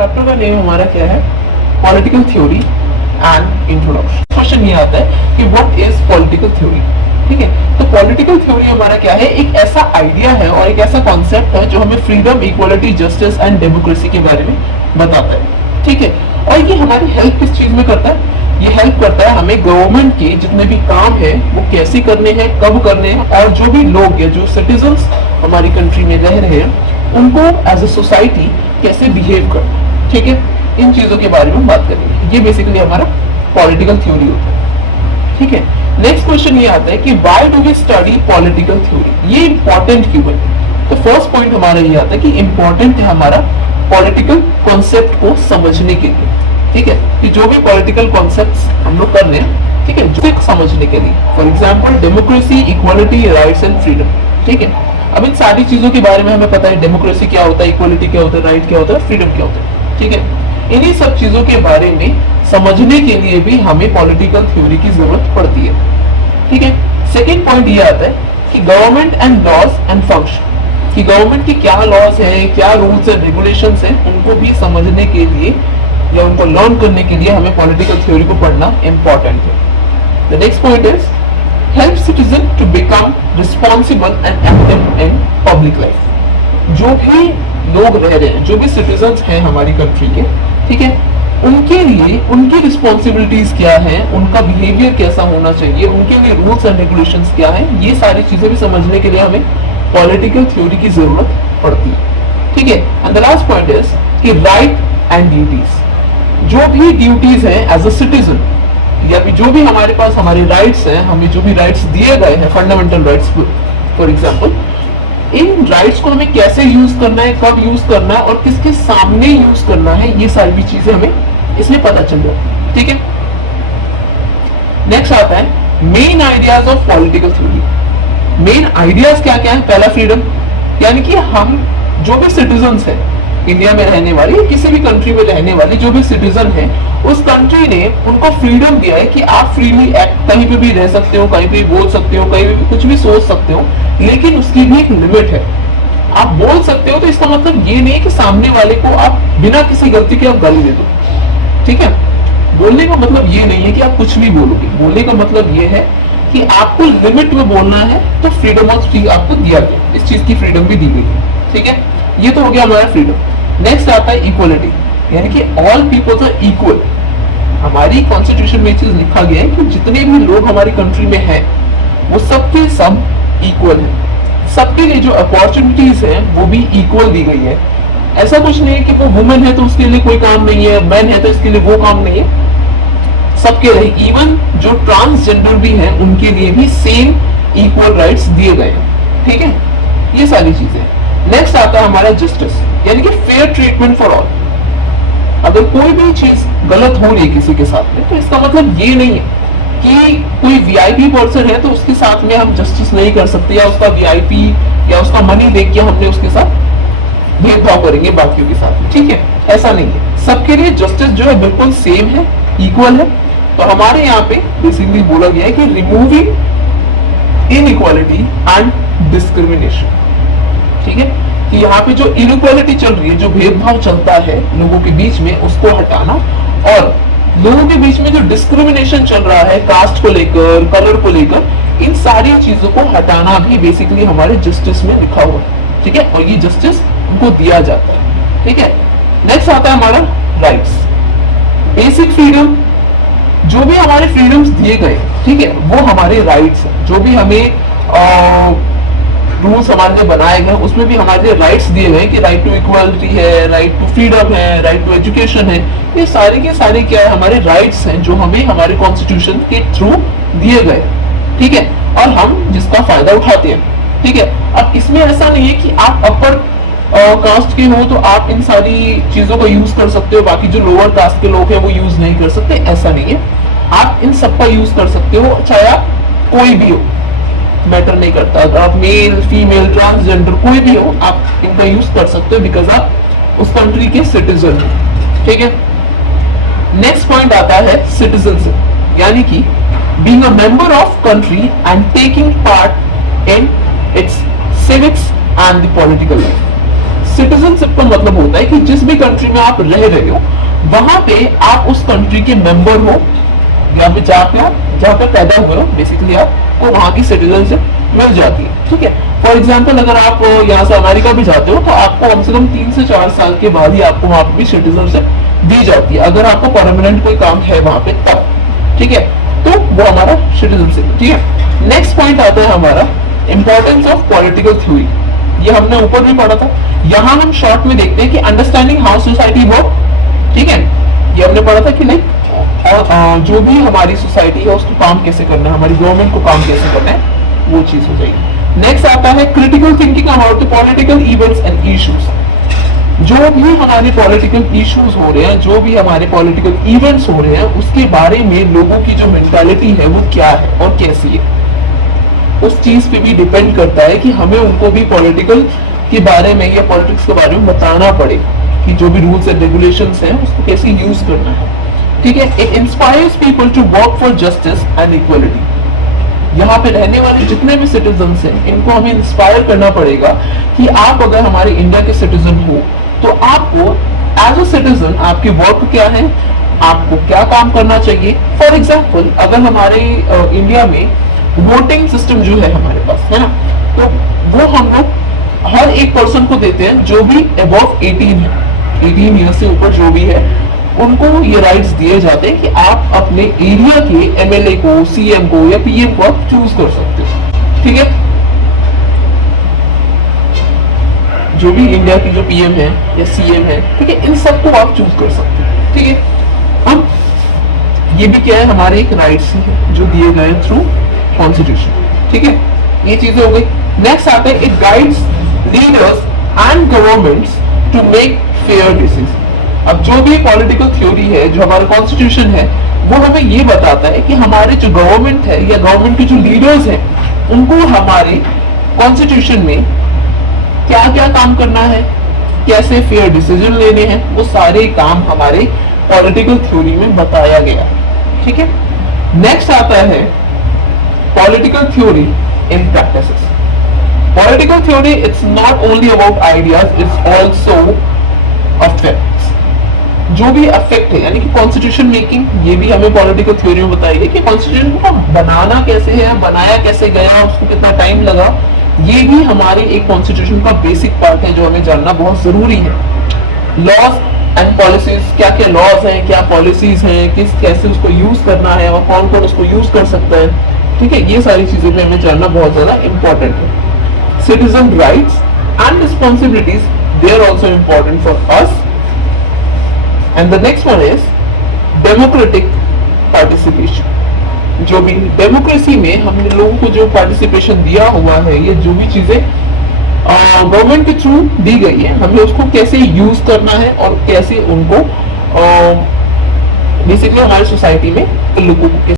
Chapter का name हमारा क्या है? Political theory and introduction. Question ये आता है कि व्हाट इज पॉलिटिकल थ्योरी। ठीक है, तो पॉलिटिकल थ्योरी हमारा क्या है? एक ऐसा आइडिया है और एक ऐसा कॉन्सेप्ट है जो हमें freedom, equality, justice and democracy के बारे में बताता है। ठीक है, और ये हमारी हेल्प किस चीज में करता है? ये हेल्प करता है हमें गवर्नमेंट के जितने भी काम है वो कैसे करने हैं, कब करने हैं, और जो भी लोग या जो सिटीजन्स हमारी कंट्री में रह रहे हैं उनको एज अ सोसाइटी कैसे बिहेव करना है। ठीक है, इन चीजों के बारे में बात करेंगे। ये बेसिकली हमारा पॉलिटिकल थ्योरी होता है। ठीक है, नेक्स्ट क्वेश्चन ये आता है कि why do we study political theory. ये इंपॉर्टेंट क्यों है? तो फर्स्ट पॉइंट हमारा ये आता है कि इंपॉर्टेंट है हमारा पॉलिटिकल कॉन्सेप्ट को समझने के लिए। ठीक है, कि जो भी पॉलिटिकल कॉन्सेप्ट्स हम लोग कर रहे हैं, ठीक है, जो समझने के लिए, for example democracy, equality, rights and freedom. ठीक है, अब इन सारी चीजों के बारे में हमें पता है, डेमोक्रेसी क्या होता है, इक्वालिटी क्या होता है, राइट क्या होता है, फ्रीडम क्या होता है। ठीक है, इन्हीं सब चीजों के बारे में समझने के लिए भी हमें पॉलिटिकल थ्योरी की जरूरत पड़ती है। ठीक है, सेकेंड पॉइंट ये आता है कि government and laws and function, कि गवर्नमेंट की क्या लॉज है, क्या रूल्स एंड रेगुलेशंस हैं, उनको भी समझने के लिए या उनको लर्न करने के लिए हमें पॉलिटिकल थ्योरी को पढ़ना इंपॉर्टेंट है। The next point is help citizen to become responsible and active in public life. जो भी लोग रह रहे हैं, जो भी सिटीजन्स हैं हमारी कंट्री के, ठीक है, उनके लिए उनकी रिस्पॉन्सिबिलिटीज क्या है, उनका बिहेवियर कैसा होना चाहिए, उनके लिए रूल्स एंड रेगुलेशंस क्या है, ये सारी चीजें भी समझने के लिए हमें पॉलिटिकल थ्योरी की जरूरत पड़ती है। ठीक है, and the last point is कि राइट एंड ड्यूटीज, जो भी ड्यूटीज हैं एज अ सिटीजन, या भी जो भी हमारे पास हमारे राइट्स हैं, हमें जो भी राइट्स दिए गए हैं, fundamental rights for example, in rights को हमें कैसे यूज करना है, कब यूज करना है और किसके सामने यूज करना है, ये सारी भी चीजें हमें इसमें पता चल जाती है। ठीक है, नेक्स्ट आता है main ideas of political theory. Main ideas क्या क्या है? पहला फ्रीडम, यानी कि हम जो भी सिटीजन्स हैं इंडिया में रहने वाले, किसी भी कंट्री में रहने वाले जो भी सिटीजन है, उस कंट्री ने उनको फ्रीडम दिया है कि आप फ्रीली कहीं पे भी रह सकते हो, कहीं भी बोल सकते हो, कहीं भी कुछ भी सोच सकते हो, लेकिन उसकी भी एक लिमिट है। आप बोल सकते हो तो इसका मतलब ये नहीं कि सामने वाले को आप बिना किसी गलती के आप गाली दे दो। ठीक है, बोलने का मतलब ये नहीं है कि आप कुछ भी बोलोगे, बोलने का मतलब ये है कि आपको लिमिट में बोलना है, तो फ्रीडम ऑफ स्पीच आपको दिया गया, इस चीज की फ्रीडम भी दी गई है। ठीक है, ये तो हो गया हमारा फ्रीडम। नेक्स्ट आता है इक्वलिटी, यानी कि ऑल पीपल्स आर इक्वल। हमारी कॉन्स्टिट्यूशन में चीज लिखा गया है कि जितने भी लोग हमारी कंट्री में हैं वो सबके सब इक्वल है, सबके लिए जो अपॉर्चुनिटीज है वो भी इक्वल दी गई है। ऐसा कुछ नहीं है कि वो वुमेन है तो उसके लिए कोई काम नहीं है, मैन है तो इसके लिए वो काम नहीं है, सबके लिए, इवन जो ट्रांसजेंडर भी है उनके लिए भी सेम इक्वल राइट्स दिए गए हैं। ठीक है, ये सारी चीजें। नेक्स्ट आता है हमारा जस्टिस, यानी कि फेयर ट्रीटमेंट फॉर ऑल। अगर कोई भी चीज गलत हो रही है किसी के साथ में, तो इसका मतलब ये नहीं है कि कोई वीआईपी पर्सन है तो उसके साथ में हम जस्टिस नहीं कर सकते, या उसका वीआईपी या उसका मनी देख के हमने उसके साथ भेदभाव करेंगे बाकियों के साथ। ठीक है, ऐसा नहीं है, सबके लिए जस्टिस जो है बिल्कुल सेम है, इक्वल है। तो हमारे यहाँ पे बेसिकली बोला गया है कि रिमूविंग इनइक्वालिटी एंड डिस्क्रिमिनेशन। ठीक है, कि यहाँ पे जो इनइक्वालिटी चल रही है, जो भेदभाव चलता है लोगों के बीच में, उसको हटाना, और लोगों के बीच में जो डिस्क्रिमिनेशन चल रहा है कास्ट को लेकर, कलर को लेकर, इन सारी चीजों को हटाना भी बेसिकली हमारे जस्टिस में लिखा हुआ है। ठीक है, और ये जस्टिस उनको दिया जाता है। ठीक है, नेक्स्ट आता है हमारा राइट्स, बेसिक फ्रीडम, जो भी हमारे फ्रीडम्स दिए गए, ठीक है, वो हमारे राइट्स हैं। जो भी हमें रूल्स हमारे लिए बनाए गए उसमें भी हमारे लिए राइट्स दिए गए कि राइट टू इक्वालिटी है, राइट टू फ्रीडम है, राइट टू एजुकेशन है। ये सारे के सारे क्या है? हमारे राइट्स हैं जो हमें हमारे कॉन्स्टिट्यूशन के थ्रू दिए गए। ठीक है, और हम जिसका फायदा उठाते हैं। ठीक है, अब इसमें ऐसा नहीं है कि आप अपर कास्ट के हो तो आप इन सारी चीजों को यूज कर सकते हो, बाकी जो लोअर कास्ट के लोग हैं वो यूज नहीं कर सकते, ऐसा नहीं है। आप इन सब का यूज कर सकते हो, चाहे आप कोई भी हो, मैटर नहीं करता। अगर आप मेल, फीमेल, ट्रांसजेंडर कोई भी हो, आप इनका यूज कर सकते हो बिकॉज आप उस कंट्री के सिटीजन हो। ठीक है, नेक्स्ट पॉइंट आता है सिटीजनशिप, यानी कि being a member of country and taking part in its civics and the political life. Citizenship का मतलब होता है कि जिस भी कंट्री में आप रह रहे हो वहां पे आप उस कंट्री के मेंबर हो, या फिर जहाँ पे पैदा हुए हो, बेसिकली आपको वहां की सिटीजनशिप मिल जाती है। ठीक है, फॉर एग्जाम्पल अगर आप यहाँ से अमेरिका भी जाते हो तो आपको कम से कम 3 से 4 साल के बाद ही आपको वहां पे भी सिटीजनशिप दी जाती है, अगर आपको परमानेंट कोई काम है वहां पे तब। ठीक है, तो वो हमारा सिटीजनशिप। ठीक है, नेक्स्ट पॉइंट आता है हमारा इंपॉर्टेंस ऑफ पॉलिटिकल थ्योरी। ये हमने ऊपर भी पढ़ा था, यहाँ हम शॉर्ट में देखते हैं कि अंडरस्टैंडिंग हाउ सोसाइटी वर्क। ठीक है, ये हमने पढ़ा था कि लाइक जो भी हमारी सोसाइटी है उसको काम कैसे करना है, हमारी गवर्नमेंट को काम कैसे करना है, वो चीज हो जाएगी। नेक्स्ट आता है critical thinking about the political events and issues. जो भी हमारे पॉलिटिकल इश्यूज हो रहे हैं, जो भी हमारे पॉलिटिकल इवेंट्स हो रहे हैं, उसके बारे में लोगों की जो मेंटालिटी है वो क्या है और कैसी है, उस चीज पे भी डिपेंड करता है कि हमें उनको भी पॉलिटिकल के बारे में या पॉलिटिक्स के बारे में बताना पड़ेगा कि जो भी रूल्स एंड रेगुलेशंस हैं उसको कैसे यूज करना है। ठीक है, it inspires people to work for justice and equality. यहाँ पे रहने वाले जितने भी सिटीजन्स हैं इनको हमें इंस्पायर करना पड़ेगा कि आप अगर हमारे इंडिया के सिटीजन हो तो आपको एज अ सिटीजन आपकी वर्क क्या है, आपको क्या काम करना चाहिए। फॉर एग्जाम्पल अगर हमारे इंडिया में वोटिंग सिस्टम जो है हमारे पास है ना, तो वो हम लोग हर एक पर्सन को देते हैं जो भी अबव 18 है, 18 ईयर से ऊपर जो भी है उनको ये राइट्स दिए जाते हैं कि आप अपने एरिया के एमएलए को, सीएम को या पीएम को आप चूज कर सकते हो। ठीक है, जो भी इंडिया की जो पीएम है या सीएम है, ठीक है, इन सबको आप चूज कर सकते हो। ठीक है, अब ये भी क्या है, हमारे एक राइट्स है जो दिए गए थ्रू कॉन्स्टिट्यूशन। ठीक है, ये चीजें हो गई। नेक्स्ट आते हैं, it guides leaders and governments to make fair decision. अब जो भी पॉलिटिकल थ्योरी है, जो हमारा कॉन्स्टिट्यूशन है, वो हमें ये बताता है कि हमारे जो गवर्नमेंट है या गवर्नमेंट के जो लीडर्स हैं उनको हमारे कॉन्स्टिट्यूशन में क्या क्या काम करना है, कैसे फेयर डिसीजन लेने हैं, वो सारे काम हमारे पॉलिटिकल थ्योरी में बताया गया। ठीक है, नेक्स्ट आता है political theory in practices. Political theory it's not only about ideas, it's also affects. जो भी अफेक्ट है यानी कि कॉन्स्टिट्यूशन मेकिंग, ये भी हमें पॉलिटिकल थ्योरी में बताई गई कि कॉन्स्टिट्यूशन को बनाना कैसे है, बनाया कैसे गया, उसको कितना टाइम लगा, ये भी हमारे एक कॉन्स्टिट्यूशन का बेसिक पार्ट है जो हमें जानना बहुत जरूरी है। लॉज एंड पॉलिसीज, क्या क्या लॉज हैं, क्या पॉलिसीज हैं, किस कैसे उसको यूज करना है और कौन कौन उसको यूज कर सकता है। ठीक है, ये सारी चीजें भी हमें जानना बहुत ज्यादा इंपॉर्टेंट है। Citizen rights and responsibilities, they are also important for us. And the next one is democratic participation. जो भी डेमोक्रेसी में हमने लोगों को जो पार्टिसिपेशन दिया हुआ है, ये जो भी चीजें गवर्नमेंट के थ्रू दी गई है, हमें उसको कैसे यूज करना है और कैसे उनको बेसिकली हमारी सोसाइटी में लोगों को